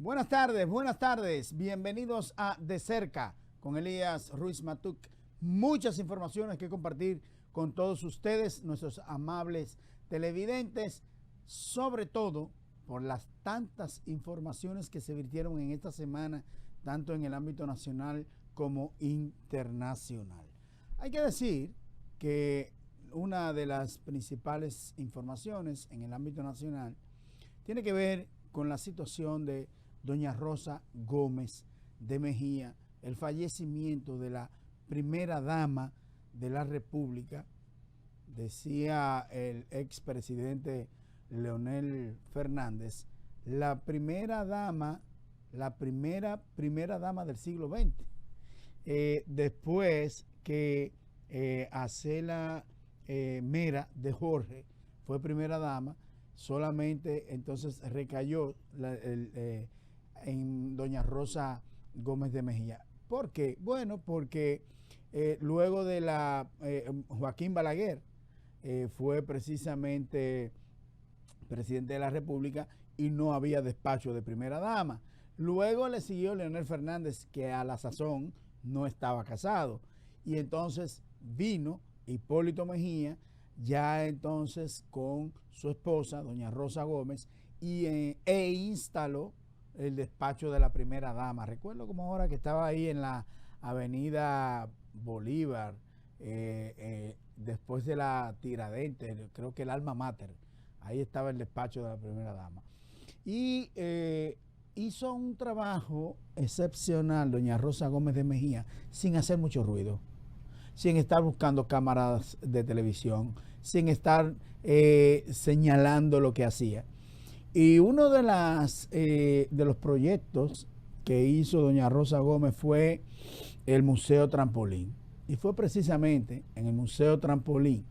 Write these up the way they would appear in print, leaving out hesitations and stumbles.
Buenas tardes. Bienvenidos a De Cerca con Elías Ruiz Matuc. Muchas informaciones que compartir con todos ustedes, nuestros amables televidentes, sobre todo por las tantas informaciones que se virtieron en esta semana, tanto en el ámbito nacional como internacional. Hay que decir que una de las principales informaciones en el ámbito nacional tiene que ver con la situación de doña Rosa Gómez de Mejía, el fallecimiento de la primera dama de la República. Decía el expresidente Leonel Fernández, la primera dama del siglo XX. Después que Acela Mera de Jorge fue primera dama, solamente entonces recayó en doña Rosa Gómez de Mejía. ¿Por qué? Bueno, porque luego de Joaquín Balaguer fue precisamente presidente de la República y no había despacho de primera dama. Luego le siguió Leonel Fernández, que a la sazón no estaba casado. Y entonces vino Hipólito Mejía, ya entonces con su esposa, doña Rosa Gómez, e instaló el despacho de la primera dama. Recuerdo como ahora que estaba ahí en la avenida Bolívar, después de la Tiradentes, creo que el Alma Mater, ahí estaba el despacho de la primera dama. Y hizo un trabajo excepcional doña Rosa Gómez de Mejía, sin hacer mucho ruido, sin estar buscando cámaras de televisión, sin estar señalando lo que hacía. Y uno de los proyectos que hizo doña Rosa Gómez fue el Museo Trampolín. Y fue precisamente en el Museo Trampolín,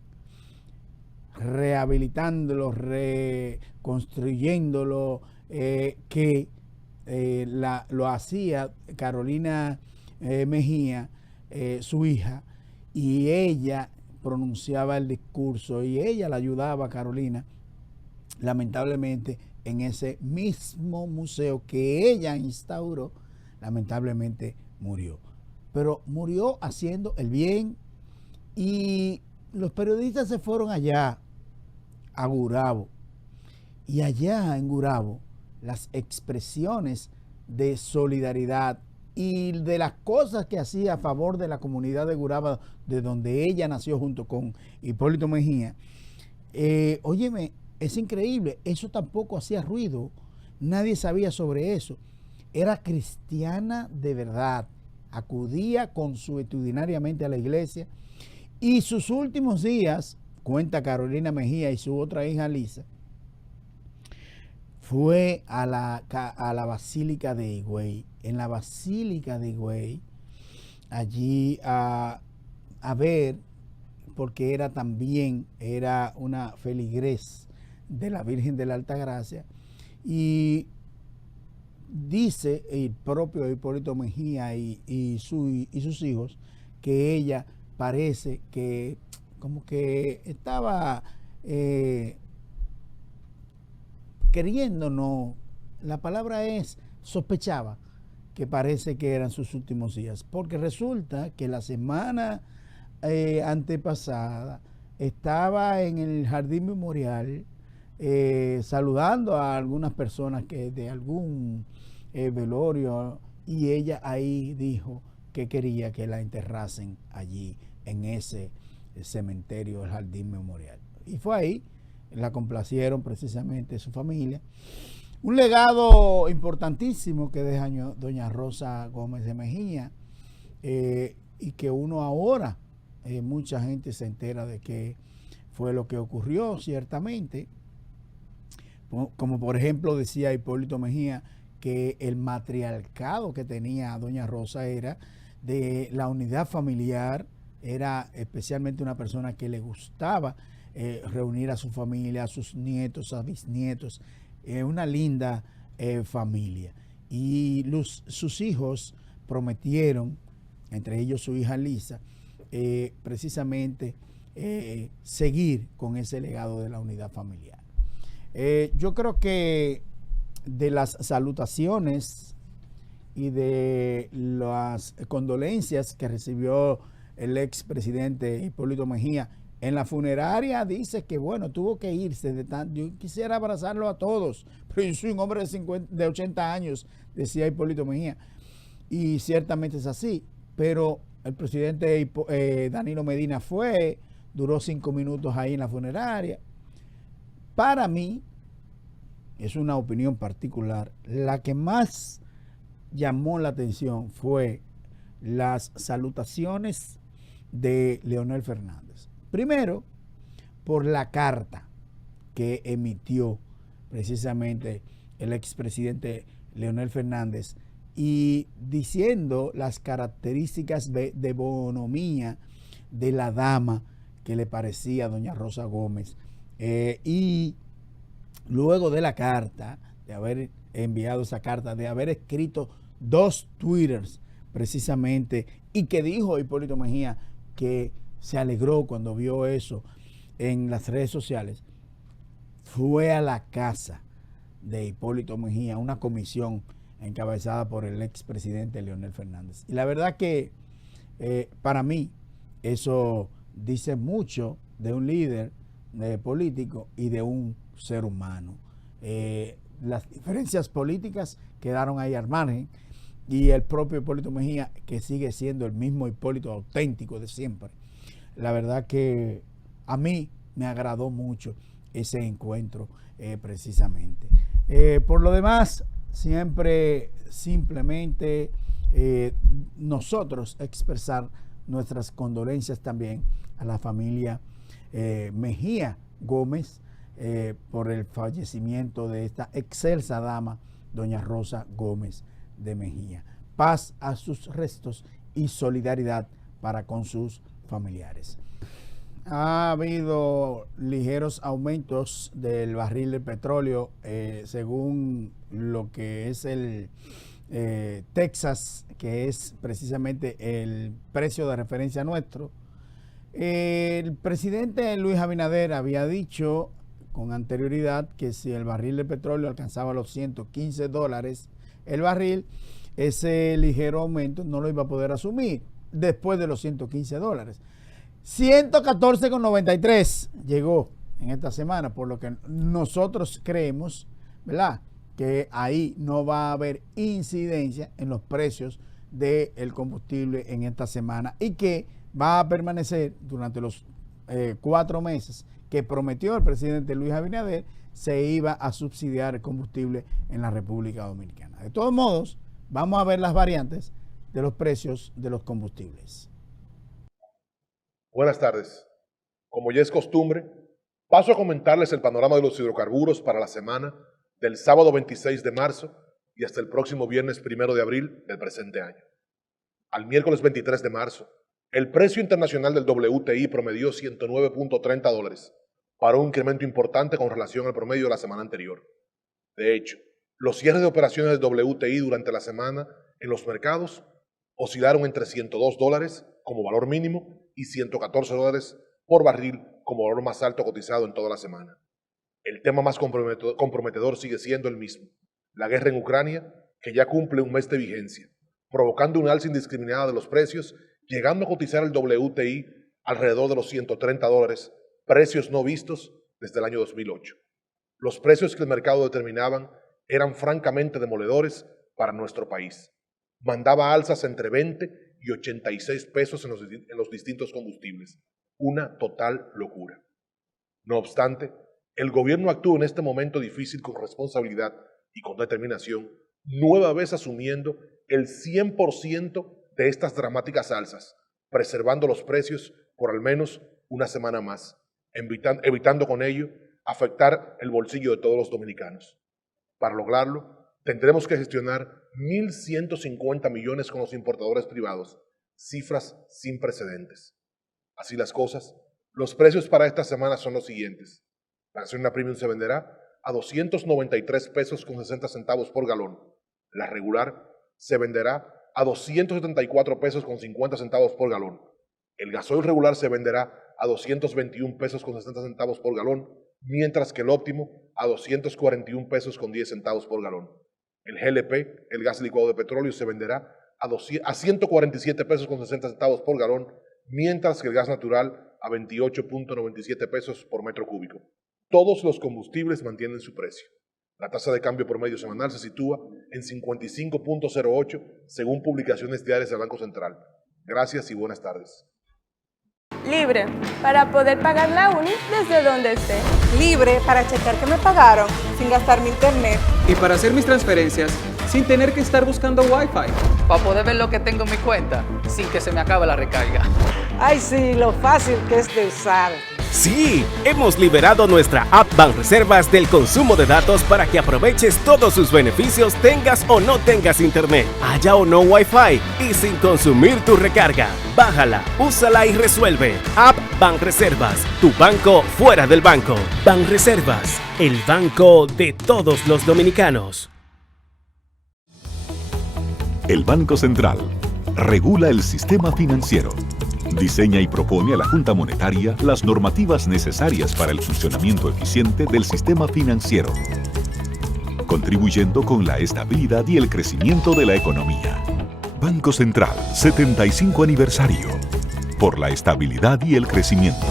rehabilitándolo, reconstruyéndolo, que lo hacía Carolina Mejía, su hija, y ella pronunciaba el discurso y ella la ayudaba a Carolina. Lamentablemente, en ese mismo museo que ella instauró, lamentablemente murió. Pero murió haciendo el bien, y los periodistas se fueron allá a Gurabo. Y allá en Gurabo, las expresiones de solidaridad y de las cosas que hacía a favor de la comunidad de Gurabo, de donde ella nació junto con Hipólito Mejía, óyeme, es increíble. Eso tampoco hacía ruido, nadie sabía sobre eso. Era cristiana de verdad, acudía consuetudinariamente a la iglesia, y sus últimos días, cuenta Carolina Mejía y su otra hija Lisa, fue a la Basílica de Higüey. En la Basílica de Higüey, allí a ver, porque era una feligrés de la Virgen de la Altagracia, y dice el propio Hipólito Mejía y sus hijos que ella parece que como que estaba queriendo, no, la palabra es sospechaba que parece que eran sus últimos días, porque resulta que la semana antepasada estaba en el Jardín Memorial saludando a algunas personas que de algún velorio, y ella ahí dijo que quería que la enterrasen allí en ese cementerio, el Jardín Memorial. Y fue ahí, la complacieron precisamente su familia. Un legado importantísimo que deja doña Rosa Gómez de Mejía, y que uno ahora, mucha gente se entera de qué fue lo que ocurrió, ciertamente. Como por ejemplo decía Hipólito Mejía, que el matriarcado que tenía doña Rosa era de la unidad familiar, era especialmente una persona que le gustaba reunir a su familia, a sus nietos, a bisnietos, una linda familia. Y sus hijos prometieron, entre ellos su hija Lisa, precisamente seguir con ese legado de la unidad familiar. Yo creo que de las salutaciones y de las condolencias que recibió el expresidente Hipólito Mejía en la funeraria, dice que bueno, tuvo que irse de tan, yo quisiera abrazarlo a todos, pero yo soy un hombre de 80 años, decía Hipólito Mejía, y ciertamente es así, pero el presidente Danilo Medina fue, duró 5 minutos ahí en la funeraria. Para mí, es una opinión particular, la que más llamó la atención fue las salutaciones de Leonel Fernández. Primero, por la carta que emitió precisamente el expresidente Leonel Fernández y diciendo las características de bonomía de la dama que le parecía a doña Rosa Gómez. Y luego de la carta, de haber enviado esa carta, de haber escrito 2 twitters precisamente, y que dijo Hipólito Mejía que se alegró cuando vio eso en las redes sociales, fue a la casa de Hipólito Mejía, una comisión encabezada por el expresidente Leonel Fernández. Y la verdad que para mí eso dice mucho de un líder político y de un ser humano. Las diferencias políticas quedaron ahí al margen y el propio Hipólito Mejía, que sigue siendo el mismo Hipólito auténtico de siempre. La verdad que a mí me agradó mucho ese encuentro precisamente. Por lo demás, simplemente nosotros expresar nuestras condolencias también a la familia Mejía Gómez por el fallecimiento de esta excelsa dama, doña Rosa Gómez de Mejía. Paz a sus restos y solidaridad para con sus familiares. Ha habido ligeros aumentos del barril de petróleo según lo que es el Texas, que es precisamente el precio de referencia nuestro. El presidente Luis Abinader había dicho con anterioridad que si el barril de petróleo alcanzaba los $115 el barril, ese ligero aumento no lo iba a poder asumir después de los $115. 114,93 llegó en esta semana, por lo que nosotros creemos, ¿verdad?, que ahí no va a haber incidencia en los precios del combustible en esta semana y que va a permanecer durante los 4 meses que prometió el presidente Luis Abinader se iba a subsidiar el combustible en la República Dominicana. De todos modos, vamos a ver las variantes de los precios de los combustibles. Buenas tardes. Como ya es costumbre, paso a comentarles el panorama de los hidrocarburos para la semana del sábado 26 de marzo y hasta el próximo viernes 1 de abril del presente año. Al miércoles 23 de marzo, el precio internacional del WTI promedió $109.30, para un incremento importante con relación al promedio de la semana anterior. De hecho, los cierres de operaciones del WTI durante la semana en los mercados oscilaron entre $102 como valor mínimo y $114 por barril como valor más alto cotizado en toda la semana. El tema más comprometedor sigue siendo el mismo: la guerra en Ucrania, que ya cumple un mes de vigencia, provocando una alza indiscriminada de los precios, llegando a cotizar el WTI alrededor de los $130, precios no vistos desde el año 2008. Los precios que el mercado determinaban eran francamente demoledores para nuestro país. Mandaba alzas entre 20 y 86 pesos en los distintos combustibles. Una total locura. No obstante, el gobierno actúa en este momento difícil con responsabilidad y con determinación, nueva vez asumiendo el 100% de estas dramáticas alzas, preservando los precios por al menos una semana más, evitando con ello afectar el bolsillo de todos los dominicanos. Para lograrlo, tendremos que gestionar 1.150 millones con los importadores privados, cifras sin precedentes. Así las cosas, los precios para esta semana son los siguientes. La gasolina premium se venderá a 293 pesos con 60 centavos por galón. La regular se venderá a 274 pesos con 50 centavos por galón. El gasoil regular se venderá a 221 pesos con 60 centavos por galón mientras que el óptimo a 241 pesos con 10 centavos por galón. El GLP, el gas licuado de petróleo, se venderá a 147 pesos con 60 centavos por galón, mientras que el gas natural a 28.97 pesos por metro cúbico. Todos los combustibles mantienen su precio. La tasa de cambio promedio semanal se sitúa en 55.08 según publicaciones diarias del Banco Central. Gracias y buenas tardes. Libre, para poder pagar la uni desde donde esté. Libre para checar que me pagaron sin gastar mi internet. Y para hacer mis transferencias sin tener que estar buscando Wi-Fi. Para poder ver lo que tengo en mi cuenta sin que se me acabe la recarga. Ay, sí, lo fácil que es de usar. Sí, hemos liberado nuestra app Banreservas del consumo de datos para que aproveches todos sus beneficios tengas o no tengas internet, haya o no Wi-Fi y sin consumir tu recarga. Bájala, úsala y resuelve. App Banreservas, tu banco fuera del banco. Banreservas, el banco de todos los dominicanos. El Banco Central regula el sistema financiero. Diseña y propone a la Junta Monetaria las normativas necesarias para el funcionamiento eficiente del sistema financiero, contribuyendo con la estabilidad y el crecimiento de la economía. Banco Central, 75 aniversario. Por la estabilidad y el crecimiento.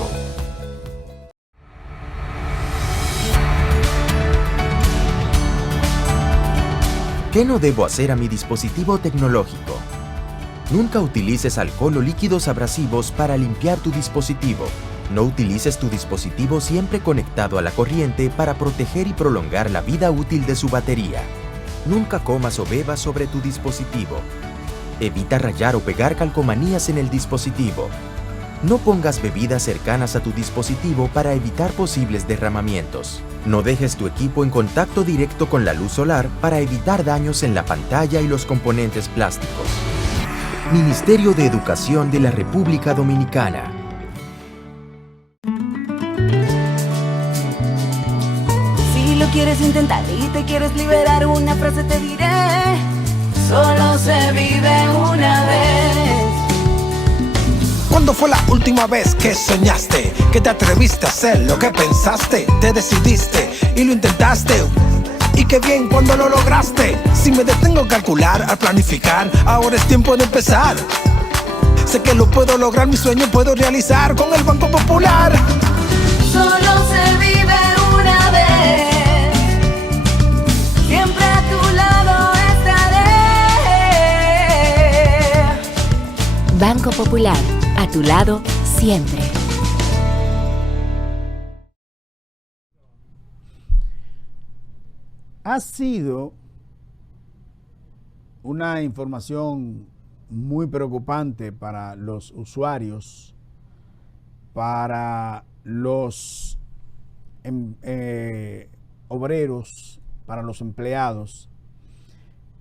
¿Qué no debo hacer a mi dispositivo tecnológico? Nunca utilices alcohol o líquidos abrasivos para limpiar tu dispositivo. No utilices tu dispositivo siempre conectado a la corriente para proteger y prolongar la vida útil de su batería. Nunca comas o bebas sobre tu dispositivo. Evita rayar o pegar calcomanías en el dispositivo. No pongas bebidas cercanas a tu dispositivo para evitar posibles derramamientos. No dejes tu equipo en contacto directo con la luz solar para evitar daños en la pantalla y los componentes plásticos. Ministerio de Educación de la República Dominicana. Si lo quieres intentar y te quieres liberar, una frase te diré: solo se vive una vez. ¿Cuándo fue la última vez que soñaste? Que te atreviste a hacer lo que pensaste, te decidiste y lo intentaste. Y qué bien cuando lo lograste. Si me detengo a calcular, a planificar, ahora es tiempo de empezar. Sé que lo puedo lograr, mi sueño puedo realizar con el Banco Popular. Solo se vive una vez. Siempre a tu lado estaré. Banco Popular, a tu lado siempre. Ha sido una información muy preocupante para los usuarios, para los obreros, para los empleados,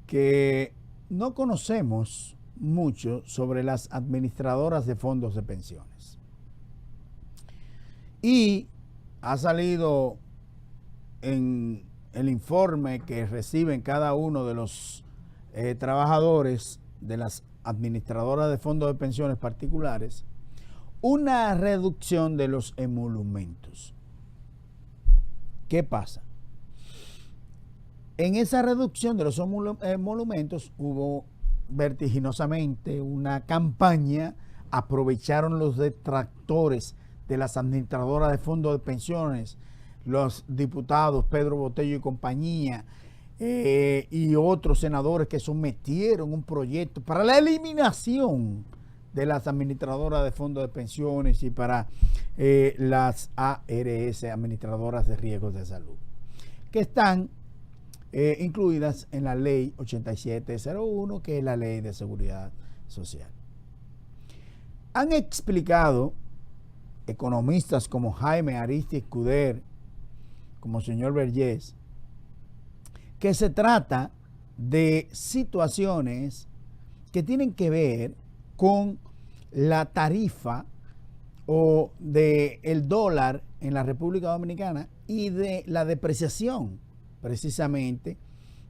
que no conocemos mucho sobre las administradoras de fondos de pensiones. Y ha salido en el informe que reciben cada uno de los trabajadores de las administradoras de fondos de pensiones particulares, una reducción de los emolumentos. ¿Qué pasa? En esa reducción de los emolumentos hubo vertiginosamente una campaña, aprovecharon los detractores de las administradoras de fondos de pensiones, los diputados Pedro Botello y compañía, y otros senadores que sometieron un proyecto para la eliminación de las administradoras de fondos de pensiones y para las ARS, administradoras de riesgos de salud, que están incluidas en la ley 8701, que es la ley de seguridad social. Han explicado economistas como Jaime Aristi Escuder, como señor Vergés, que se trata de situaciones que tienen que ver con la tarifa o del dólar en la República Dominicana y de la depreciación precisamente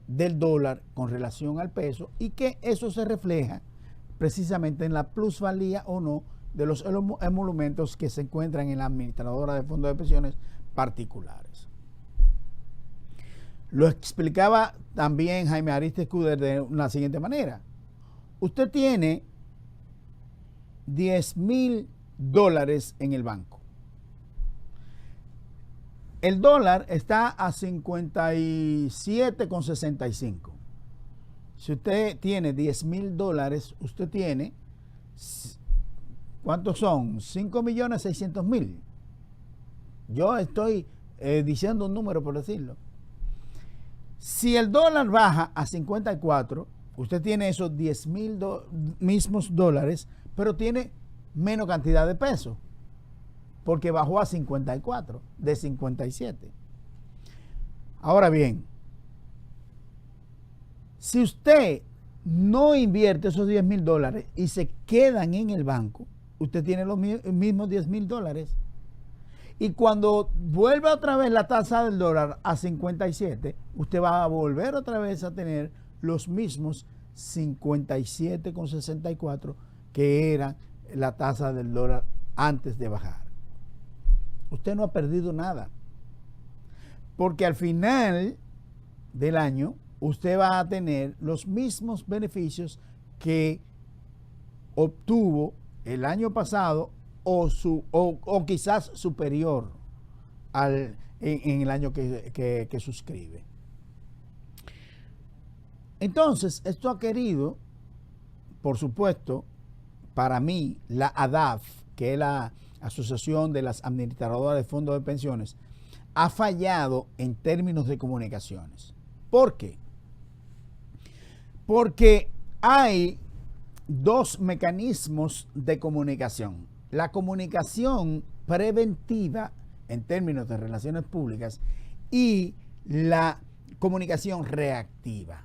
del dólar con relación al peso, y que eso se refleja precisamente en la plusvalía o no de los emolumentos que se encuentran en la administradora de fondos de pensiones particulares. Lo explicaba también Jaime Ariste Cuder de la siguiente manera. Usted tiene $10,000 en el banco. El dólar está a 57,65. Si usted tiene $10,000, usted tiene, ¿cuántos son? 5,600,000. Yo estoy diciendo un número por decirlo. Si el dólar baja a 54, usted tiene esos 10,000 mismos dólares, pero tiene menos cantidad de pesos, porque bajó a 54 de 57. Ahora bien, si usted no invierte esos $10,000 y se quedan en el banco, usted tiene los mismos $10,000. Y cuando vuelva otra vez la tasa del dólar a 57, usted va a volver otra vez a tener los mismos 57,64 que era la tasa del dólar antes de bajar. Usted no ha perdido nada, porque al final del año usted va a tener los mismos beneficios que obtuvo el año pasado o quizás superior en el año que suscribe. Entonces, esto ha querido, por supuesto, para mí, la ADAF, que es la Asociación de las Administradoras de Fondos de Pensiones, ha fallado en términos de comunicaciones. ¿Por qué? Porque hay dos mecanismos de comunicación. La comunicación preventiva en términos de relaciones públicas y la comunicación reactiva.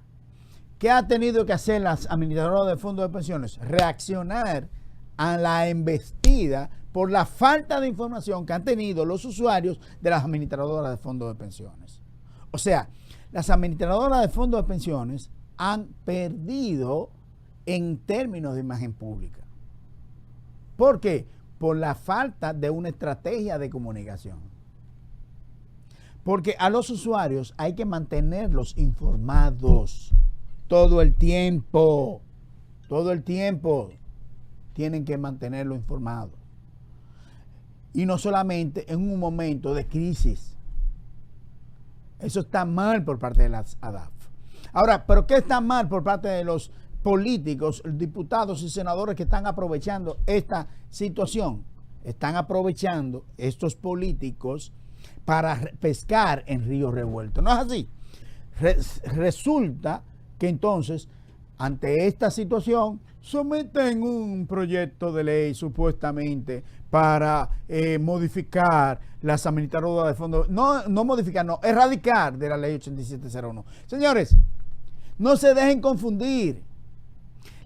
¿Qué ha tenido que hacer las administradoras de fondos de pensiones? Reaccionar a la embestida por la falta de información que han tenido los usuarios de las administradoras de fondos de pensiones. O sea, las administradoras de fondos de pensiones han perdido en términos de imagen pública. ¿Por qué? Por la falta de una estrategia de comunicación. Porque a los usuarios hay que mantenerlos informados todo el tiempo. Todo el tiempo tienen que mantenerlo informado. Y no solamente en un momento de crisis. Eso está mal por parte de las ADAF. Ahora, ¿pero qué está mal por parte de los políticos, diputados y senadores que están aprovechando esta situación? Están aprovechando estos políticos para pescar en río revuelto. ¿No es así? Resulta que entonces, ante esta situación, someten un proyecto de ley supuestamente para modificar las administradoras de fondos. No modificar, no, erradicar de la ley 8701. Señores, no se dejen confundir.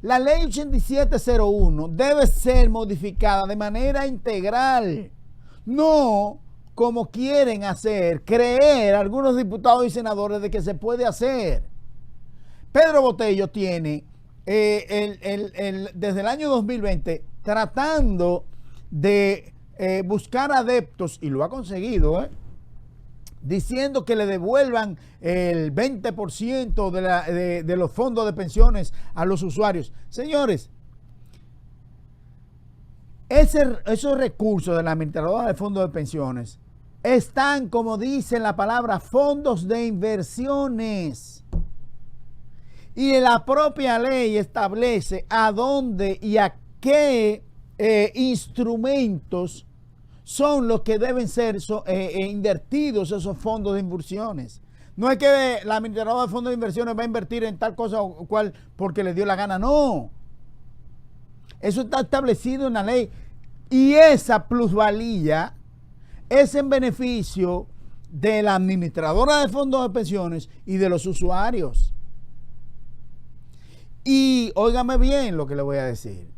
La ley 8701 debe ser modificada de manera integral, no como quieren hacer, creer algunos diputados y senadores de que se puede hacer. Pedro Botello tiene desde el año 2020 tratando de buscar adeptos, y lo ha conseguido, diciendo que le devuelvan el 20% de los fondos de pensiones a los usuarios. Señores, esos recursos de la administradora de fondos de pensiones están, como dice la palabra, fondos de inversiones. Y la propia ley establece a dónde y a qué instrumentos son los que deben ser invertidos esos fondos de inversiones. No es que la administradora de fondos de inversiones va a invertir en tal cosa o cual porque le dio la gana, no. Eso está establecido en la ley. Y esa plusvalía es en beneficio de la administradora de fondos de pensiones y de los usuarios. Y óigame bien lo que le voy a decir.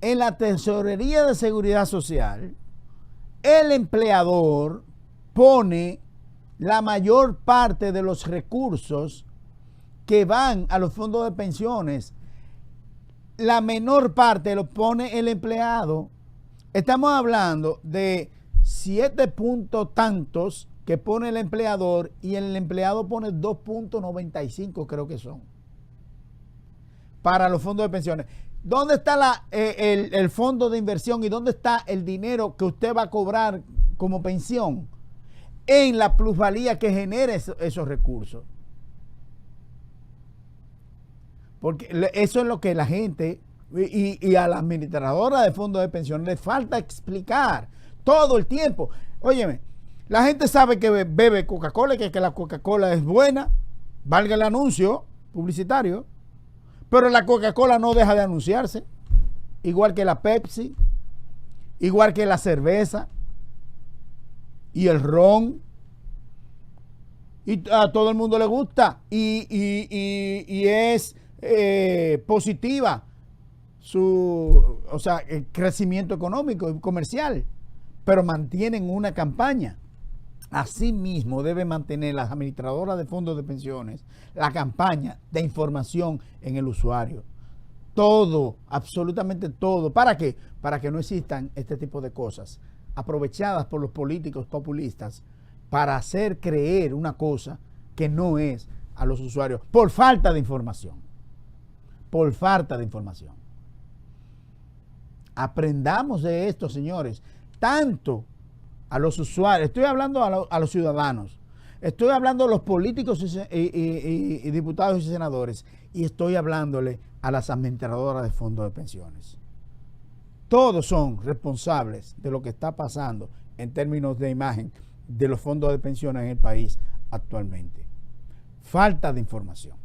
En la Tesorería de Seguridad Social, el empleador pone la mayor parte de los recursos que van a los fondos de pensiones. La menor parte lo pone el empleado. Estamos hablando de 7 puntos tantos que pone el empleador y el empleado pone 2.95, creo que son, para los fondos de pensiones. ¿Dónde está el fondo de inversión y dónde está el dinero que usted va a cobrar como pensión? En la plusvalía que genera esos recursos. Porque eso es lo que la gente y a la administradora de fondos de pensiones le falta explicar todo el tiempo. Óyeme, la gente sabe que bebe Coca-Cola, que la Coca-Cola es buena, valga el anuncio publicitario, pero la Coca-Cola no deja de anunciarse, igual que la Pepsi, igual que la cerveza y el ron, y a todo el mundo le gusta y es positiva el crecimiento económico y comercial, pero mantienen una campaña. Asimismo, debe mantener las administradoras de fondos de pensiones la campaña de información en el usuario. Todo, absolutamente todo. ¿Para qué? Para que no existan este tipo de cosas aprovechadas por los políticos populistas para hacer creer una cosa que no es a los usuarios por falta de información. Por falta de información. Aprendamos de esto, señores. Tanto a los usuarios, estoy hablando a los ciudadanos, estoy hablando a los políticos y diputados y senadores, y estoy hablándole a las administradoras de fondos de pensiones. Todos son responsables de lo que está pasando en términos de imagen de los fondos de pensiones en el país actualmente. Falta de información.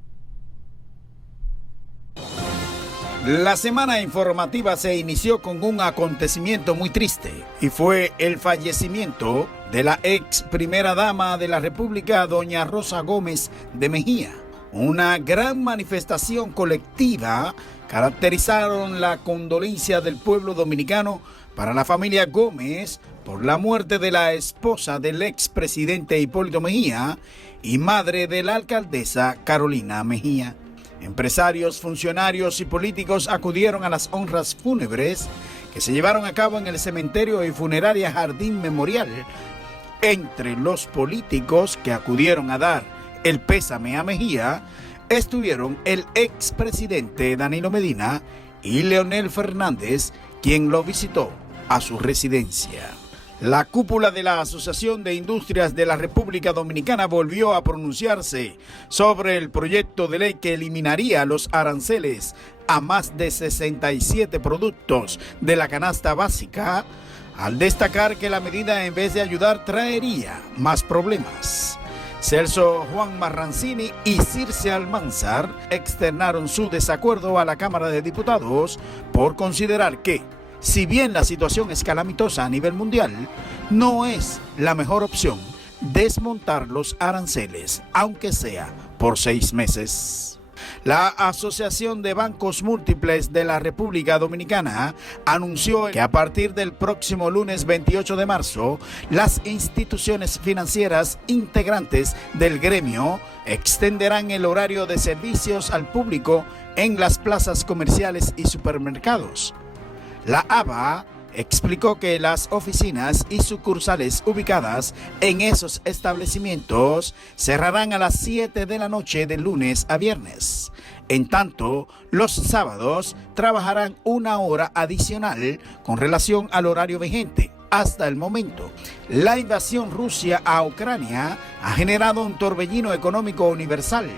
La semana informativa se inició con un acontecimiento muy triste y fue el fallecimiento de la ex primera dama de la República, doña Rosa Gómez de Mejía. Una gran manifestación colectiva caracterizaron la condolencia del pueblo dominicano para la familia Gómez por la muerte de la esposa del expresidente Hipólito Mejía y madre de la alcaldesa Carolina Mejía. Empresarios, funcionarios y políticos acudieron a las honras fúnebres que se llevaron a cabo en el cementerio y funeraria Jardín Memorial. Entre los políticos que acudieron a dar el pésame a Mejía estuvieron el expresidente Danilo Medina y Leonel Fernández, quien lo visitó a su residencia. La cúpula de la Asociación de Industrias de la República Dominicana volvió a pronunciarse sobre el proyecto de ley que eliminaría los aranceles a más de 67 productos de la canasta básica, al destacar que la medida, en vez de ayudar, traería más problemas. Celso Juan Marrancini y Circe Almanzar externaron su desacuerdo a la Cámara de Diputados por considerar que, si bien la situación es calamitosa a nivel mundial, no es la mejor opción desmontar los aranceles, aunque sea por 6 meses. La Asociación de Bancos Múltiples de la República Dominicana anunció que a partir del próximo lunes 28 de marzo, las instituciones financieras integrantes del gremio extenderán el horario de servicios al público en las plazas comerciales y supermercados. La ABA explicó que las oficinas y sucursales ubicadas en esos establecimientos cerrarán a las 7 de la noche de lunes a viernes. En tanto, los sábados trabajarán 1 hora adicional con relación al horario vigente. Hasta el momento, la invasión Rusia a Ucrania ha generado un torbellino económico universal,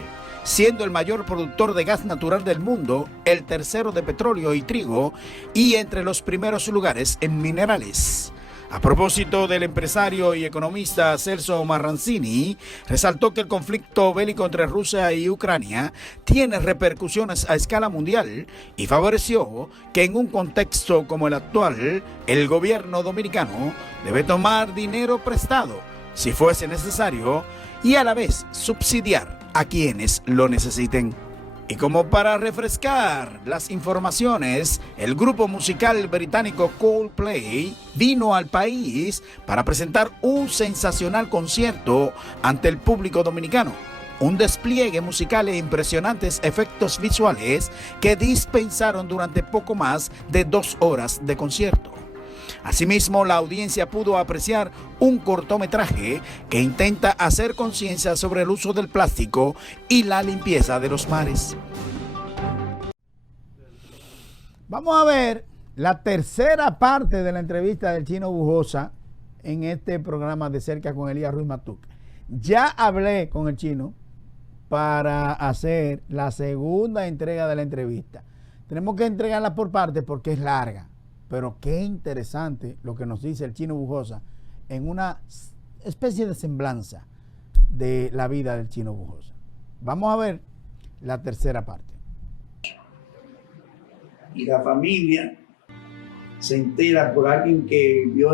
siendo el mayor productor de gas natural del mundo, el tercero de petróleo y trigo, y entre los primeros lugares en minerales. A propósito del empresario y economista Celso Marrancini, resaltó que el conflicto bélico entre Rusia y Ucrania tiene repercusiones a escala mundial y favoreció que en un contexto como el actual, el gobierno dominicano debe tomar dinero prestado, si fuese necesario, y a la vez subsidiar a quienes lo necesiten. Y como para refrescar las informaciones, el grupo musical británico Coldplay vino al país para presentar un sensacional concierto ante el público dominicano. Un despliegue musical e impresionantes efectos visuales que dispensaron durante poco más de 2 horas de concierto. Asimismo, la audiencia pudo apreciar un cortometraje que intenta hacer conciencia sobre el uso del plástico y la limpieza de los mares. Vamos a ver la tercera parte de la entrevista del Chino Bujosa en este programa De Cerca con Elías Ruiz Matuk. Ya hablé con el Chino para hacer la segunda entrega de la entrevista. Tenemos que entregarla por partes porque es larga, pero qué interesante lo que nos dice el Chino Bujosa en una especie de semblanza de la vida del Chino Bujosa. Vamos a ver la tercera parte. Y la familia se entera por alguien que vio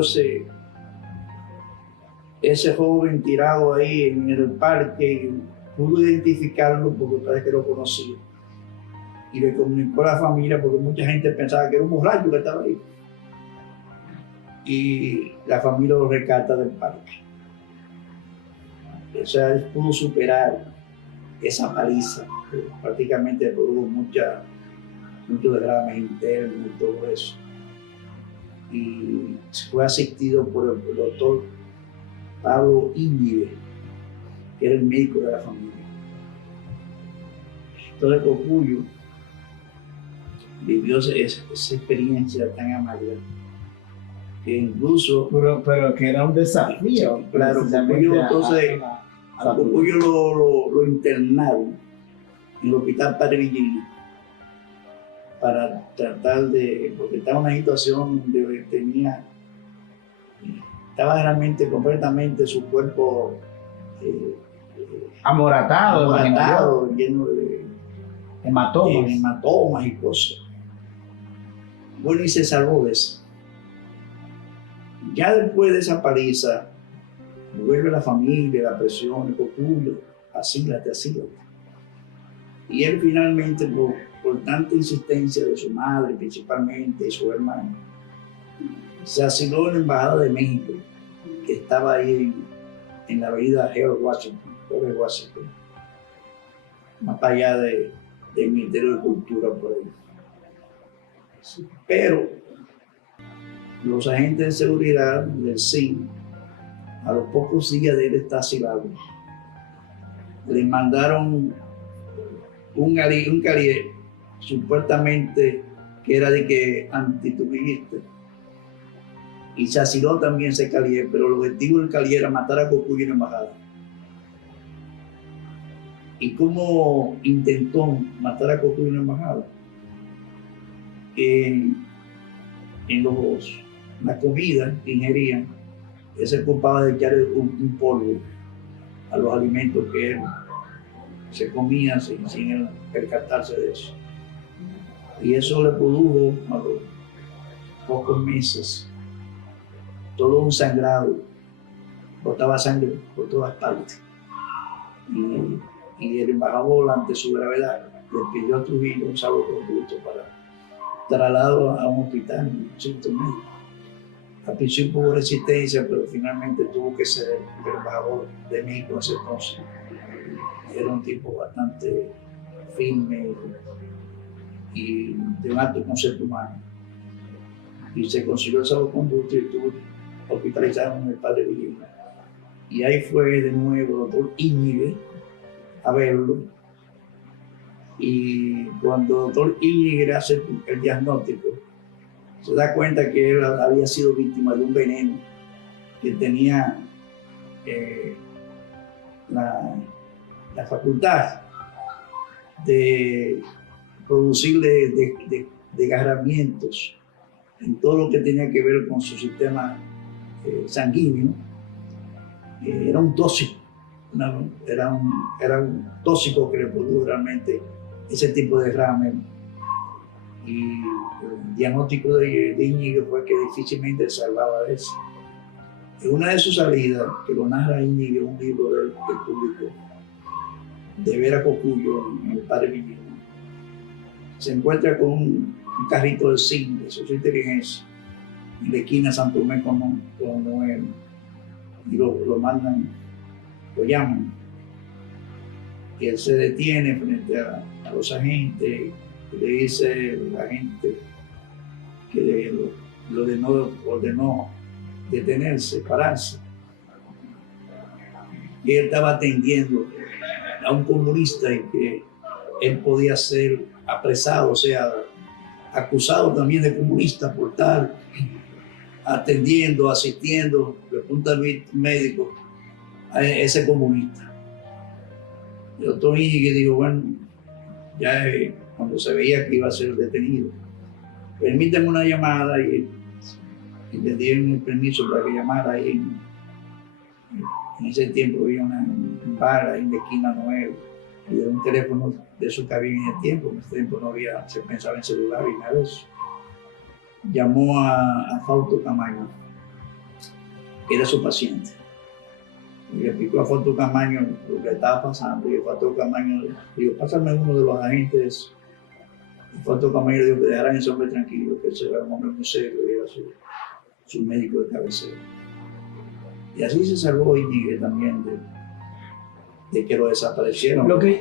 ese joven tirado ahí en el parque y pudo identificarlo porque parece que lo conocía. Y le comunicó a la familia porque mucha gente pensaba que era un borracho que estaba ahí. Y la familia lo rescata del parque. O sea, él pudo superar esa paliza que prácticamente produjo muchos desgraves internos y todo eso. Y fue asistido por el doctor Pablo Íñiguez, que era el médico de la familia. Entonces Cocuyo vivió esa experiencia tan amarga que incluso... Pero que era un desafío. Claro, Cocuyo, entonces a Cocuyo lo internaron en el hospital Padre Virginia para tratar de... porque estaba en una situación donde estaba realmente completamente su cuerpo amoratado, lleno de hematomas y cosas. Bueno, y se salvó de eso. Ya después de esa paliza, vuelve la familia, la presión, el Cocuyo, asílate. Y él finalmente, por tanta insistencia de su madre principalmente y su hermano, se asiló en la Embajada de México, que estaba ahí en la avenida George Washington, más para allá del Ministerio de Cultura por ahí. Pero los agentes de seguridad del CIN, a los pocos días de él estar asilado, le mandaron un calier, supuestamente que era de que antiturbista, y se asiló también ese calier, pero el objetivo del calier era matar a Cocuyo en la embajada. ¿Y cómo intentó matar a Cocuyo en la embajada? En la comida que ingerían, él se ocupaba de echarle un polvo a los alimentos que él se comía sin él percatarse de eso. Y eso le produjo a los pocos meses todo un sangrado, botaba sangre por todas partes. Y el embajador, ante su gravedad, le pidió a Trujillo un salvoconducto para trasladarlo a un hospital, un centro médico. Al principio hubo resistencia, pero finalmente tuvo que ceder. El embajador de México en ese entonces era un tipo bastante firme y de un alto concepto humano. Y se consiguió el salvoconducto y estuvo hospitalizado en el Padre Virginia. Y ahí fue de nuevo el doctor Íñiguez a verlo. Y cuando el doctor Íñiguez hace el diagnóstico, se da cuenta que él había sido víctima de un veneno que tenía la facultad de producir desgarramientos en todo lo que tenía que ver con su sistema sanguíneo. Era un tóxico, era un tóxico que le produjo realmente ese tipo de derrame. Y el diagnóstico de Íñiguez fue que difícilmente salvaba de eso. En una de sus salidas, que lo narra Íñiguez, un libro del público, de ver a Cocuyo en el Padre Virginia, se encuentra con un carrito de CIN, de Social Inteligencia, en la esquina de Santo Tomé con Noel, y lo mandan, lo llaman, y él se detiene frente a los agentes, y le dice a la gente que ordenó detenerse, pararse. Y él estaba atendiendo a un comunista y que él podía ser apresado, o sea, acusado también de comunista por estar atendiendo, asistiendo desde el punto de vista médico a ese comunista. El doctor Íñiguez dijo, bueno, ya cuando se veía que iba a ser detenido, permíteme una llamada y le dieron el permiso para que llamara ahí. En ese tiempo había un bar ahí en la esquina Noel y de un teléfono de esos que había en ese tiempo. En ese tiempo no había, se pensaba en celular y nada de eso. Llamó a Fausto Camaño, que era su paciente. Y le explicó a Fausto Camaño lo que estaba pasando. Y Fausto Camaño dijo, pásame uno de los agentes. Y Fausto Camaño le dijo que dejaran a ese hombre tranquilo, que ese era un hombre muy serio y era su médico de cabecera. Y así se salvó Íñiguez también de que lo desaparecieron. Lo que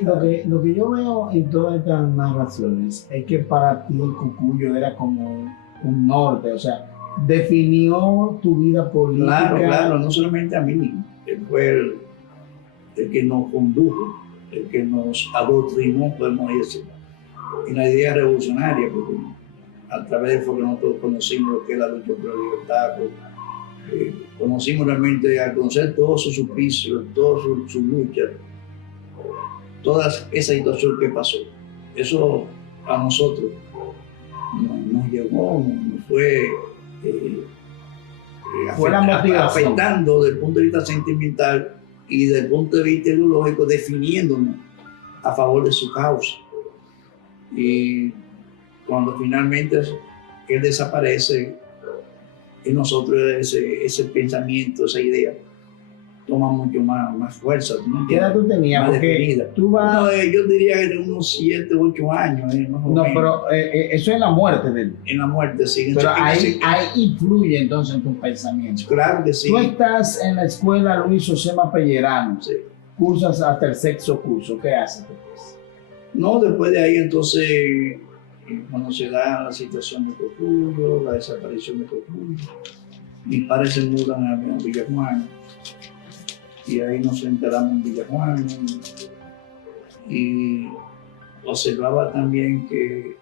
yo veo en todas estas narraciones es que para ti Cucuyo era como un norte, o sea, definió tu vida política. Claro, no solamente a mí, él fue el que nos condujo, el que nos adoctrinó, podemos decir, en la idea revolucionaria, porque a través de eso que nosotros conocimos lo que es la lucha por la libertad, conocimos realmente al conocer todos sus suplicios, todas sus luchas, toda esa situación que pasó. Eso a nosotros nos llevó, nos fue afectando desde el punto de vista sentimental y desde el punto de vista ideológico, definiéndonos a favor de su causa. Y cuando finalmente él desaparece, en nosotros ese pensamiento, esa idea, toma mucho más fuerza. ¿No? ¿Qué edad tú tenías? Porque tú vas... No, yo diría que de unos 7, 8 años. No, pero eso es la muerte de él. En la muerte, sí. Pero ahí influye entonces en tus pensamientos. Claro que sí. Tú estás en la escuela Luis Josema Pellerano. Sí. Cursas hasta el sexto curso. ¿Qué haces después? No, después de ahí entonces... Cuando se da la situación de Cotuyo, la desaparición de Cotuyo, mis padres se mudan a Villajuana y ahí nos enteramos en Villajuana y observaba también que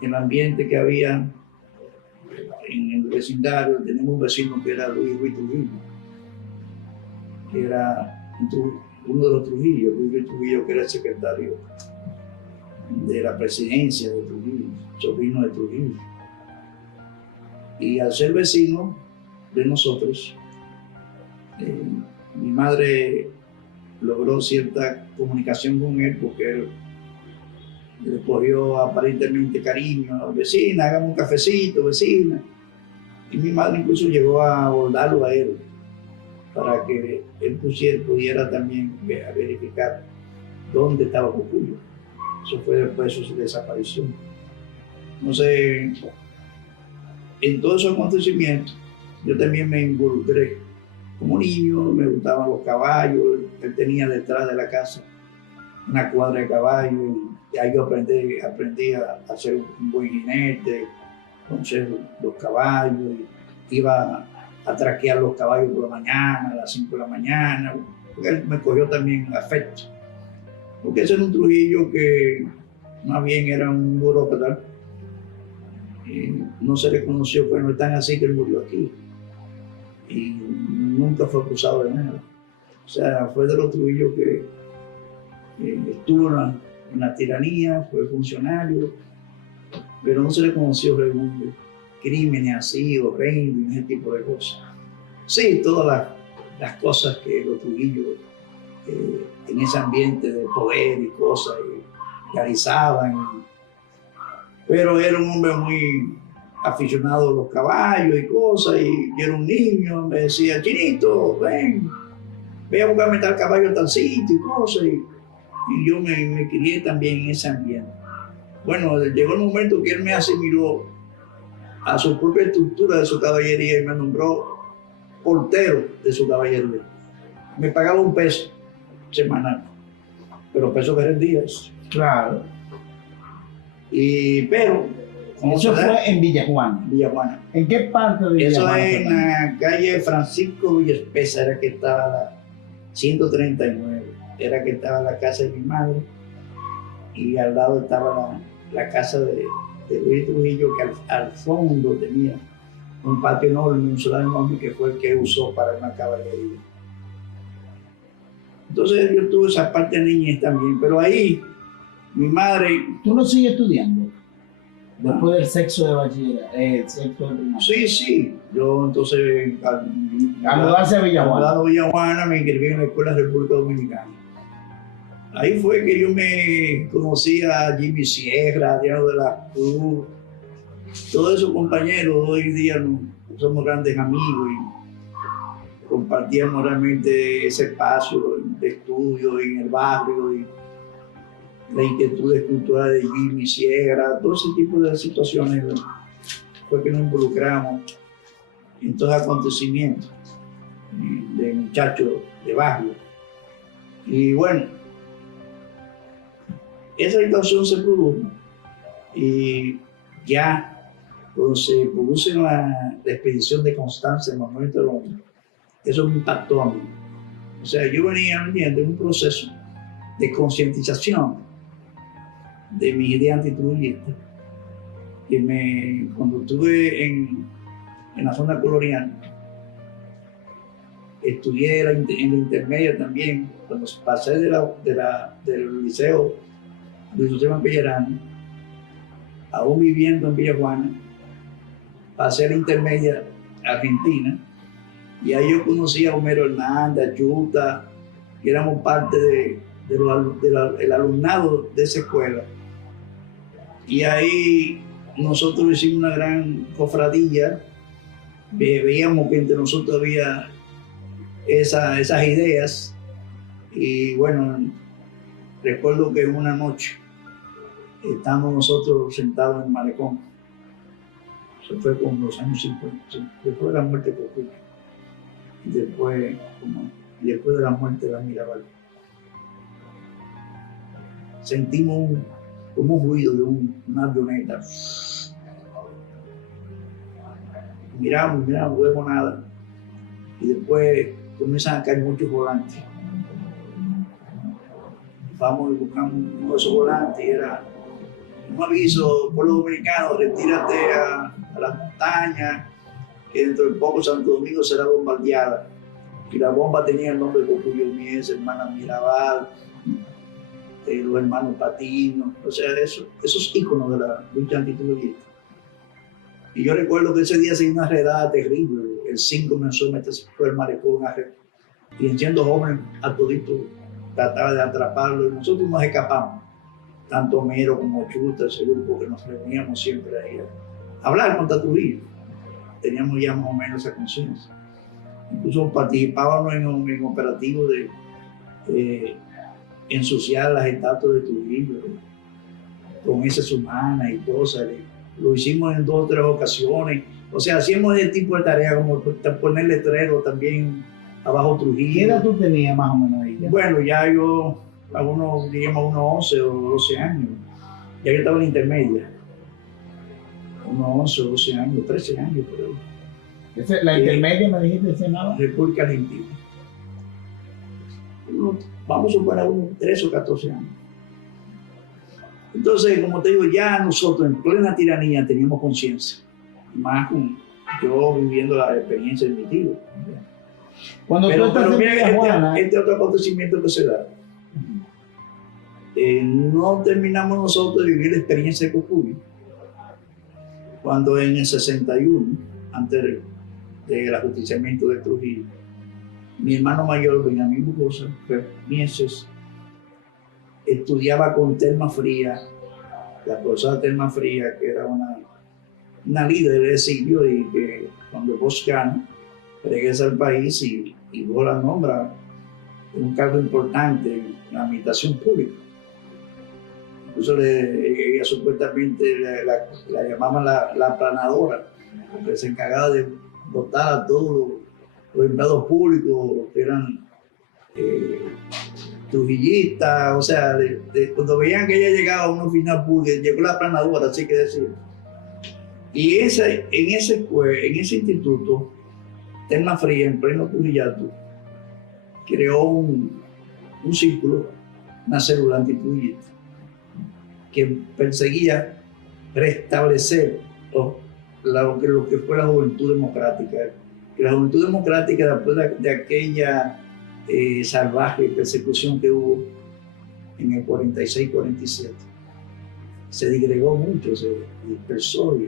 el ambiente que había en el vecindario, tenemos un vecino que era Luis Trujillo, que era uno de los Trujillos, Luis Trujillo, que era el secretario de la presidencia de Trujillo, sobrino de Trujillo. Y al ser vecino de nosotros, mi madre logró cierta comunicación con él porque él le cogió aparentemente cariño. Vecina, hagamos un cafecito, vecina. Y mi madre incluso llegó a abordarlo a él para que él pudiera también verificar dónde estaba Cucuyo. Eso fue después de su desaparición. Entonces, en todos esos acontecimientos, yo también me involucré. Como niño, me gustaban los caballos. Él tenía detrás de la casa una cuadra de caballos. Y ahí yo aprendí a ser un buen jinete, conocer los caballos. Iba a traquear los caballos por la mañana, a las 5 de la mañana. Porque él me cogió también afecto. Porque ese era un Trujillo que más bien era un burócrata. No se le conoció, pues no es tan así que él murió aquí. Y nunca fue acusado de nada. O sea, fue de los Trujillos que estuvo en la tiranía, fue funcionario, pero no se le conoció realmente crímenes así, horrendos, ese tipo de cosas. Sí, todas las cosas que los Trujillos en ese ambiente de poder y cosas y realizaban. Pero era un hombre muy aficionado a los caballos y cosas, y yo era un niño, me decía, Chinito, ven a buscarme tal caballo tal sitio y cosas, y yo me crié también en ese ambiente. Bueno, llegó el momento que él me asimiló a su propia estructura de su caballería y me nombró portero de su caballería. Me pagaba $1 semanal, pero pesos que rendías. Claro. Pero Eso fue en Villajuana. Villajuana. ¿En qué parte de Villajuana? Eso es en la calle Francisco Villaspesa, era que estaba la 139, era que estaba la casa de mi madre y al lado estaba la casa de Luis Trujillo, que al fondo tenía un patio enorme, un solar enorme, que fue el que usó para una caballería. Entonces yo tuve esa parte de niñez también, pero ahí mi madre... ¿Tú no sigues estudiando? Después del sexto de bachillerato, sexto de primaria. Sí. Yo entonces, al mudarse a Villajuana. A Villajuana me inscribí en la Escuela República Dominicana. Ahí fue que yo me conocí a Jimmy Sierra, Adriano de la Cruz, todos esos compañeros. Hoy día somos grandes amigos y compartíamos realmente ese espacio de estudio en el barrio y la inquietud cultural de Jimmy Sierra, todo ese tipo de situaciones fue que nos involucramos en todos los acontecimientos de muchachos de barrio. Y bueno, esa situación se produjo y ya cuando se produce la expedición de Constanza en Manuel Terón, eso me impactó a mí. O sea, yo venía de un proceso de concientización de mi idea antitrujillista, que cuando estuve en la zona colonial, estudié en la intermedia también, cuando pasé del liceo Luis José Pellerano, aún viviendo en Villajuana, pasé a la intermedia argentina, y ahí yo conocí a Homero Hernández, a Chuta, y éramos parte del alumnado de esa escuela. Y ahí nosotros hicimos una gran cofradía, veíamos que entre nosotros había esas ideas, y bueno, recuerdo que una noche estábamos nosotros sentados en el malecón, eso fue con los años 50, después de la muerte de Cocuyo, y después de la muerte de la Mirabal, sentimos como un ruido de una avioneta. Miramos, no vemos nada. Y después comienzan a caer muchos volantes. Vamos y buscamos uno de esos volantes y era un aviso: pueblo dominicano, retírate a las montañas, que dentro de poco Santo Domingo será bombardeada. Y la bomba tenía el nombre de Cocuyo Mies, hermana Mirabal, los hermanos Patino, o sea, esos íconos de la lucha antitrujillista. Y yo recuerdo que ese día se hizo una redada terrible. El 5 comenzó a meterse por el malecón, y siendo jóvenes, a todito trataba de atraparlo, y nosotros nos escapamos. Tanto Homero como Chuta, ese grupo que nos reuníamos siempre ahí a hablar contra Trujillo. Teníamos ya más o menos esa conciencia. Incluso participábamos en operativos de ensuciar las estatuas de Trujillo con esas humanas y cosas. Lo hicimos en 2 o 3 ocasiones. O sea, hacíamos ese tipo de tareas, como poner letrero también abajo Trujillo. ¿Qué edad tú tenías más o menos ahí? Bueno, ya yo, diríamos unos 11 o 12 años. Ya yo estaba en la intermedia. Unos 11 o 12 años, 13 años por ahí. ¿La intermedia me dijiste se llamaba? República Argentina. Vamos a suponer unos 13 o 14 años. Entonces, como te digo, ya nosotros en plena tiranía teníamos conciencia, más con yo viviendo la experiencia de mi tío. Cuando tú estás en Villajuana, este otro acontecimiento que se da, no terminamos nosotros de vivir la experiencia de Cocuyo, cuando en el 61, antes del ajusticiamiento de Trujillo, mi hermano mayor, Benjamín Bujosa, Mieses, estudiaba con Telma Fría, la profesora Telma Fría, que era una líder del exilio, y que cuando Bosch gana, regresa al país y vos la nombra en un cargo importante en la administración pública. Incluso ella supuestamente la llamaban la aplanadora, porque se encargaba de votar a todos los empleados públicos que eran trujillistas. O sea, cuando veían que ella llegaba a una oficina pública, llegó la aplanadora, así que decir. Y en ese instituto, Terma Fría, en pleno Trujillado, creó un círculo, una célula antitrujillista, que perseguía restablecer lo que fue la juventud democrática. Que la juventud democrática, después de aquella salvaje persecución que hubo en el 46-47, se disgregó mucho, se dispersó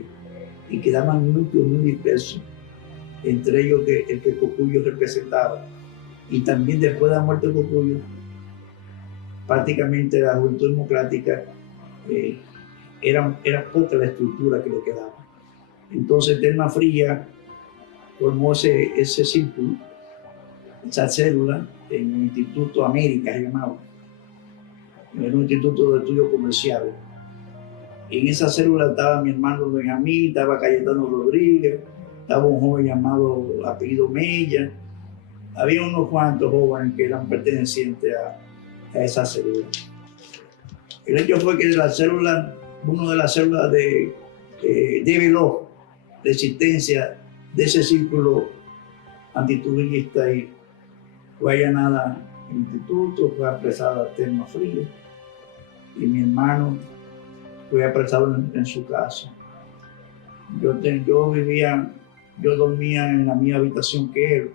y quedaban núcleos muy dispersos, entre ellos el que Cocuyo representaba. Y también después de la muerte de Cocuyo, prácticamente la juventud democrática era poca la estructura que le quedaba. Entonces Terma Fría formó ese círculo, esa célula, en el Instituto América se llamaba. Era un instituto de estudios comerciales. En esa célula estaba mi hermano Benjamín, estaba Cayetano Rodríguez, estaba un joven llamado apellido Mella. Había unos cuantos jóvenes que eran pertenecientes a esa célula. El hecho fue que una de las células develó la existencia de ese círculo antitrujillista y fue allanada el instituto, fue apresada Terma Fría y mi hermano fue apresado en su casa. Yo dormía en la misma habitación que él,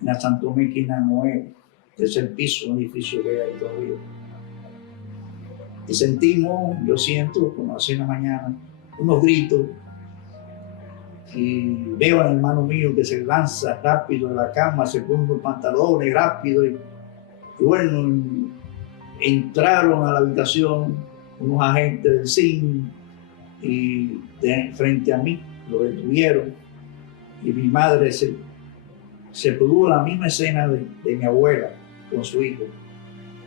en la Santomé Esquina Noé, tercer piso, un edificio que hay ahí todavía. Y yo siento, como así en la mañana, unos gritos y veo al hermano mío que se lanza rápido de la cama, se pone los pantalones rápido y bueno, entraron a la habitación unos agentes del CIN y frente a mí lo detuvieron y mi madre se produjo la misma escena de mi abuela con su hijo.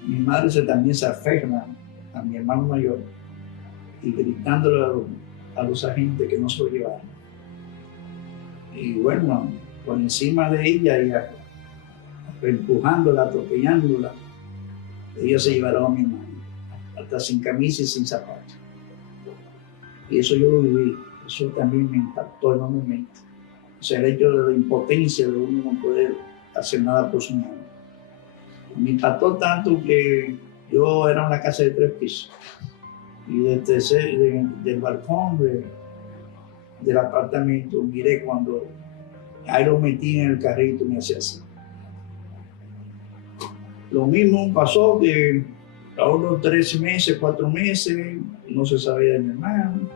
Mi madre también se aferra a mi hermano mayor y gritándole a los agentes que no se lo llevaran. Y bueno, por encima de ella y empujándola, atropellándola, ellos se llevaron a mi hermano, hasta sin camisa y sin zapatos. Y eso yo lo viví, eso también me impactó enormemente. O sea, el hecho de la impotencia de uno no poder hacer nada por su hermano. Me impactó tanto que yo era una casa de 3 pisos y del balcón del apartamento miré cuando ahí lo metí en el carrito y me hacía así. Lo mismo pasó que a unos 4 meses, no se sabía de mi hermano,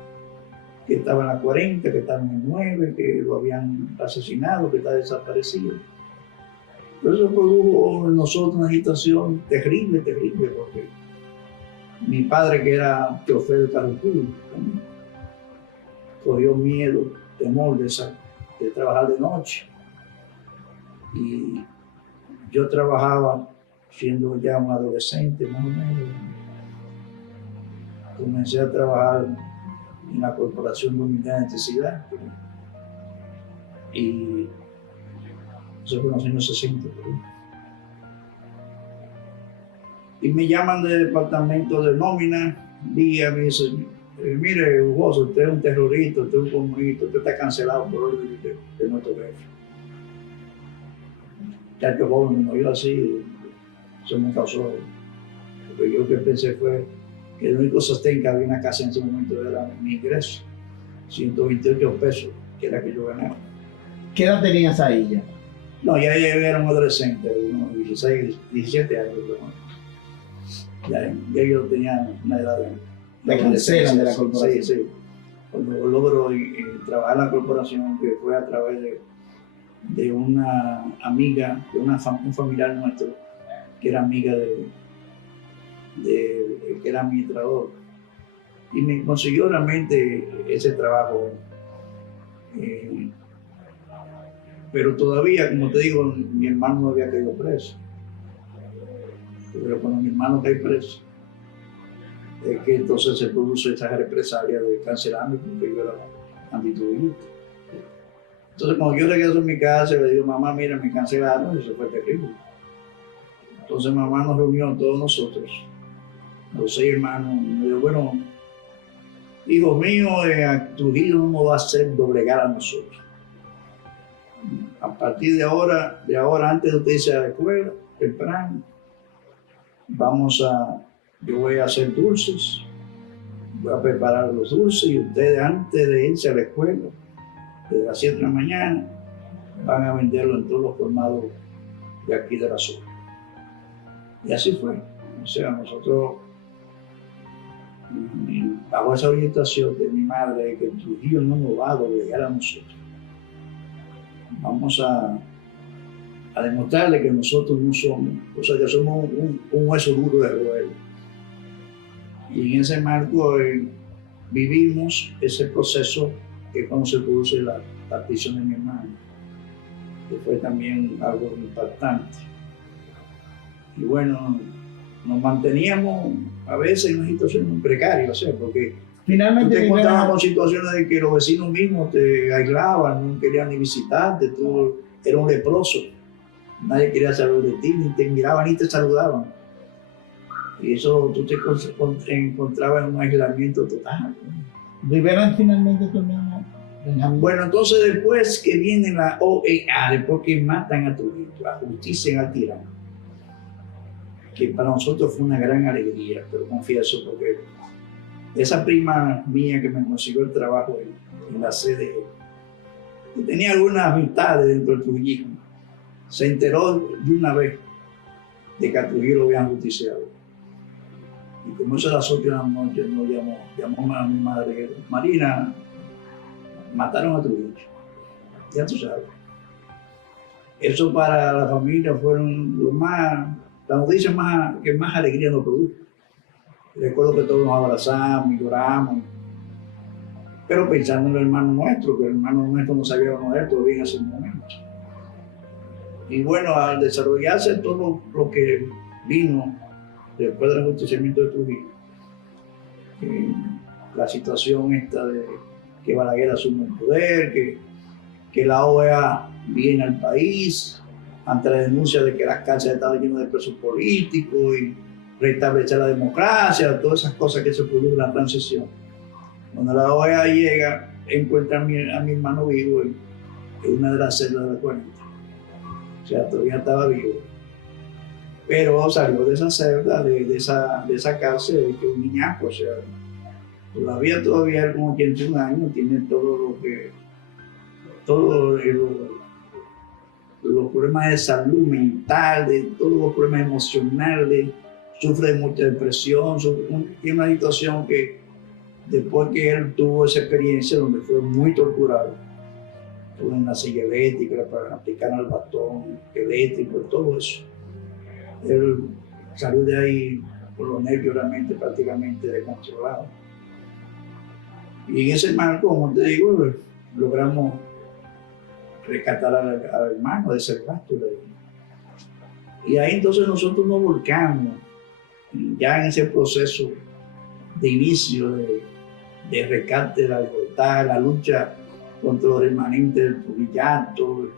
que estaba en la 40, que estaba en el 9, que lo habían asesinado, que está desaparecido. Pero eso produjo en nosotros una agitación terrible, porque mi padre, que era chofer de carro público, cogió miedo, temor de trabajar de noche. Y yo trabajaba siendo ya un adolescente, más o menos. Comencé a trabajar en la Corporación Dominicana de Electricidad. Y eso fue en los años 60. Y me llaman del departamento de nómina, me dicen, mire, Hugoso, usted es un terrorista, usted es un comunista, usted está cancelado por orden de nuestro jefe. Ya que joven, me oyó así, eso me causó. Porque yo lo que pensé fue que el único sostén que había en la casa en ese momento era mi ingreso, 128 pesos, que era que yo ganaba. ¿Qué edad tenías ahí ya? No, ya era un adolescente, unos 16, 17 años. Ya yo tenía una edad de adolescencia de la corporación. Sí. Cuando logro trabajar en la corporación, que fue a través de una amiga, de un familiar nuestro, que era amiga que era administrador. Y me consiguió realmente ese trabajo. Pero todavía, como te digo, mi hermano no había caído preso. Pero cuando mi hermano cae preso, es que entonces se produce esa represalia de cancelarme porque yo era antitrujillista. Entonces cuando yo regreso a mi casa, le digo, mamá, mira, me cancelaron, y eso fue terrible. Entonces mamá nos reunió a todos nosotros, los 6 hermanos, y me dijo, bueno, hijo mío, Trujillo no nos va a hacer doblegar a nosotros. A partir de ahora, antes de usted irse a la escuela, temprano, yo voy a hacer dulces, voy a preparar los dulces y ustedes antes de irse a la escuela, desde las 7 de la mañana, van a venderlo en todos los colmados de aquí de la zona. Y así fue. O sea, nosotros, bajo esa orientación de mi madre, que Trujillo no nos va a doblegar a nosotros, vamos a demostrarle que nosotros no somos, o sea, que somos un hueso duro de roer. Y en ese marco vivimos ese proceso que es cuando se produce la partición de mi hermano, que fue también algo impactante. Y bueno, nos manteníamos a veces en una situación muy precaria, o sea, porque finalmente te encontrábamos situaciones de que los vecinos mismos te aislaban, no querían ni visitarte, tú eras un leproso, nadie quería saber de ti, ni te miraban ni te saludaban. Y eso tú te encontrabas en un aislamiento total. ¿Liberan finalmente tu hermano? Bueno, entonces después que viene la OEA, después que matan a Trujillo, la justicia en Altirán, que para nosotros fue una gran alegría, pero confieso, porque esa prima mía que me consiguió el trabajo en la CDE, que tenía algunas amistades dentro del trujillismo, se enteró de una vez de que a Trujillo lo habían justiciado. Y como eso a las 8 de la noche, nos llamó a mi madre, Marina, mataron a Trujillo. Ya tú sabes. Eso para la familia fueron las noticias que más alegría nos produjo. Recuerdo que todos nos abrazamos y lloramos, pero pensando en el hermano nuestro, que el hermano nuestro no sabía de él todavía en ese momento. Y bueno, al desarrollarse todo lo que vino después del ajusticiamiento de Trujillo, la situación esta de que Balaguer asume el poder, que la OEA viene al país ante la denuncia de que las cárceles estaban llenas de presos políticos y restablecer la democracia, todas esas cosas que se produjo en la transición. Cuando la OEA llega, encuentra a mi hermano vivo en una de las celdas de la 40. O sea, todavía estaba vivo. Pero salió de esa celda, de esa cárcel, que un niñaco, o sea, todavía con 81 años, tiene todos los problemas de salud mental, de todos los problemas emocionales, sufre de mucha depresión, tiene una situación que después que él tuvo esa experiencia donde fue muy torturado, estuvo en la silla eléctrica para aplicar el bastón eléctrico, todo eso. Él salió de ahí por los nervios realmente prácticamente descontrolado. Y en ese marco, como te digo, logramos rescatar al hermano de ese gasto. Y ahí entonces nosotros nos volcamos ya en ese proceso de inicio de rescate de la libertad, la lucha contra los remanentes del trujillato.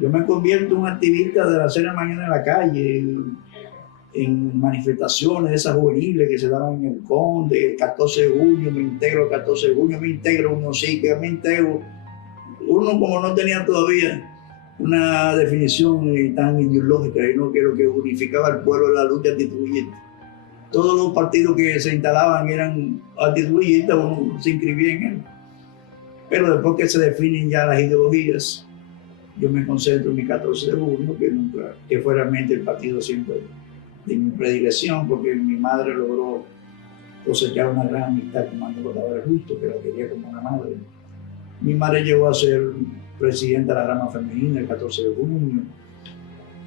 Yo me convierto en un activista de las 6 de la mañana en la calle, en manifestaciones esas juveniles que se daban en el Conde, el 14 de junio, me integro el 14 de junio, me integro uno sí, que me integro. Uno como no tenía todavía una definición tan ideológica, sino que lo que unificaba al pueblo en la lucha antitrujillista. Todos los partidos que se instalaban eran antitrujillistas, uno se inscribía en él. Pero después que se definen ya las ideologías, yo me concentro en mi 14 de junio, que fue realmente el partido siempre de mi predilección, porque mi madre logró cosechar una gran amistad con Manuel Tavares Justo, que la quería como una madre. Mi madre llegó a ser presidenta de la rama femenina el 14 de junio.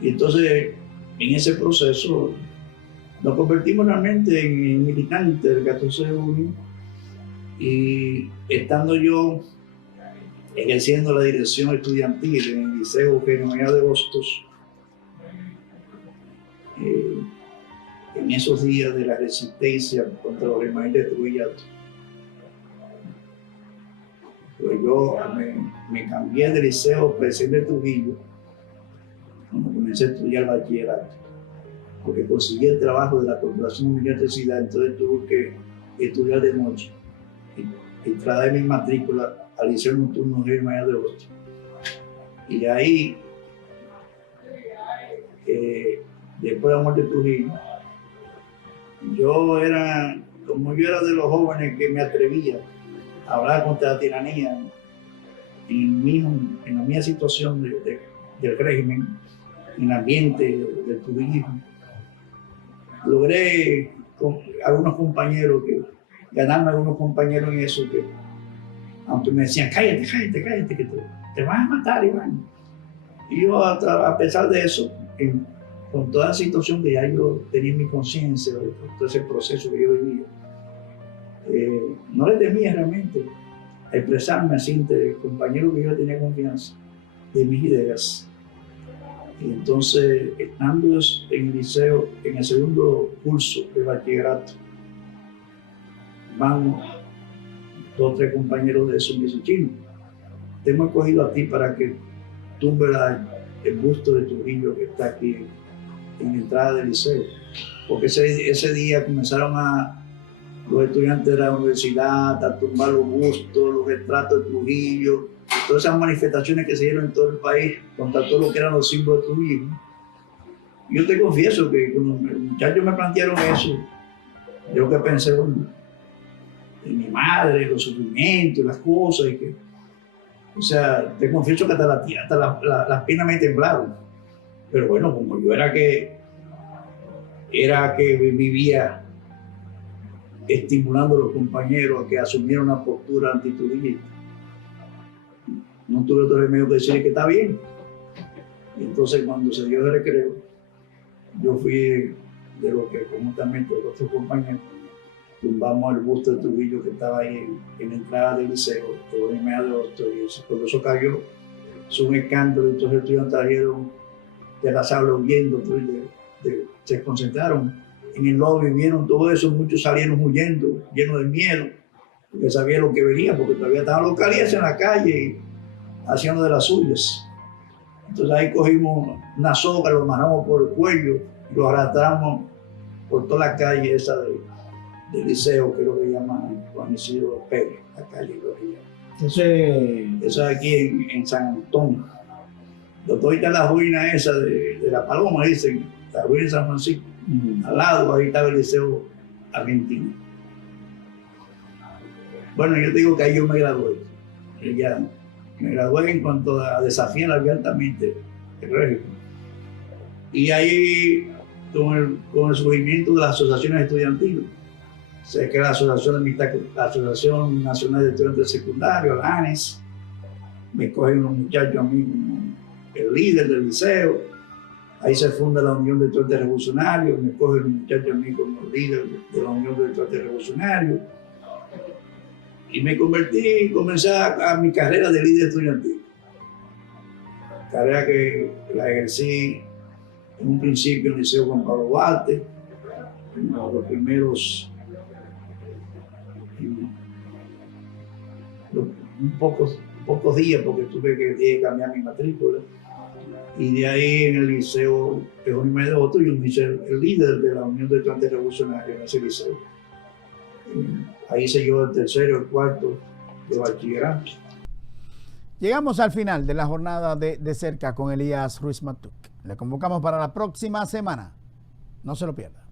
Y entonces, en ese proceso, nos convertimos realmente en militantes del 14 de junio. Y estando yo ejerciendo la dirección estudiantil en el Liceo Eugenio María de Hostos, en esos días de la resistencia contra los remanentes de Trujillato, pues yo me cambié de liceo presidente de Trujillo cuando comencé a estudiar bachillerato, porque conseguí el trabajo de la Corporación de Electricidad, entonces tuve que estudiar de noche. y trae mi matrícula al Liceo Nocturno de María de Hostos. Y de ahí, después de la muerte de Trujillo, como yo era de los jóvenes que me atrevía a hablar contra la tiranía en la misma situación del régimen, en el ambiente del trujillismo, logré con algunos compañeros ganarme algunos compañeros en eso, que aunque me decían cállate, que te vas a matar, Iván. Y yo, a pesar de eso, con toda la situación que ya yo tenía en mi conciencia, todo ese proceso que yo vivía, no le temía realmente a expresarme así entre compañeros que yo tenía confianza de mis ideas. Y entonces, estando en el liceo, en el segundo curso de bachillerato, vamos 2 o 3 compañeros de eso y me dicen: Chino, te hemos escogido a ti para que tumbe el busto de Trujillo que está aquí en la entrada del liceo. Porque ese día comenzaron los estudiantes de la universidad a tumbar los bustos, los retratos de Trujillo, y todas esas manifestaciones que se dieron en todo el país contra todo lo que eran los símbolos de Trujillo. Yo te confieso que cuando los muchachos me plantearon eso, yo que pensé en mi madre, los sufrimientos, las cosas, o sea, te confieso que hasta las piernas me temblaron. Pero bueno, como yo era que vivía estimulando a los compañeros a que asumieran una postura antitudista, no tuve otro remedio que decir que está bien. Y entonces, cuando se dio el recreo, yo fui de lo que conjuntamente los otros compañeros tumbamos el busto de Trujillo que estaba ahí en la entrada del liceo, de María de Hostos, y cuando eso cayó, es un escándalo, y todos los estudiantes salieron de las aulas huyendo, se concentraron en el lobby, vieron todo eso, muchos salieron huyendo, llenos de miedo, porque sabían lo que venía, porque todavía estaban los calientes en la calle haciendo de las suyas. Entonces ahí cogimos una soga, lo amarramos por el cuello y lo arrastramos por toda la calle esa del liceo, que es lo que llaman Juan Isidro Pérez, la calle que eso es aquí en San Antonio. Donde está la ruina esa de la Paloma, dicen, la ruina de San Francisco. Al lado, ahí estaba el liceo argentino. Bueno, yo te digo que ahí yo me gradué. Me gradué en cuanto a desafiar abiertamente el régimen. Y ahí, con el surgimiento de las asociaciones estudiantiles, sé que la Asociación Nacional de Estudiantes Secundarios, la ANES, me cogen unos muchachos a mí como el líder del liceo. Ahí se funda la Unión de Estudiantes Revolucionarios, me cogen los muchachos a mí como líder de la Unión de Estudiantes Revolucionarios. Y me comencé a mi carrera de líder estudiantil. Carrera que la ejercí en un principio en el Liceo Juan Pablo Duarte, en los primeros pocos días, porque tuve que cambiar mi matrícula. Y de ahí en el Liceo Jerónimo de Hostos, yo me hice el líder de la Unión de Estudiantes Revolucionarios en ese liceo. Ahí hice yo el tercero, el cuarto de bachillerato. Llegamos al final de la jornada de cerca con Elías Ruiz Matuk. Le convocamos para la próxima semana. No se lo pierda.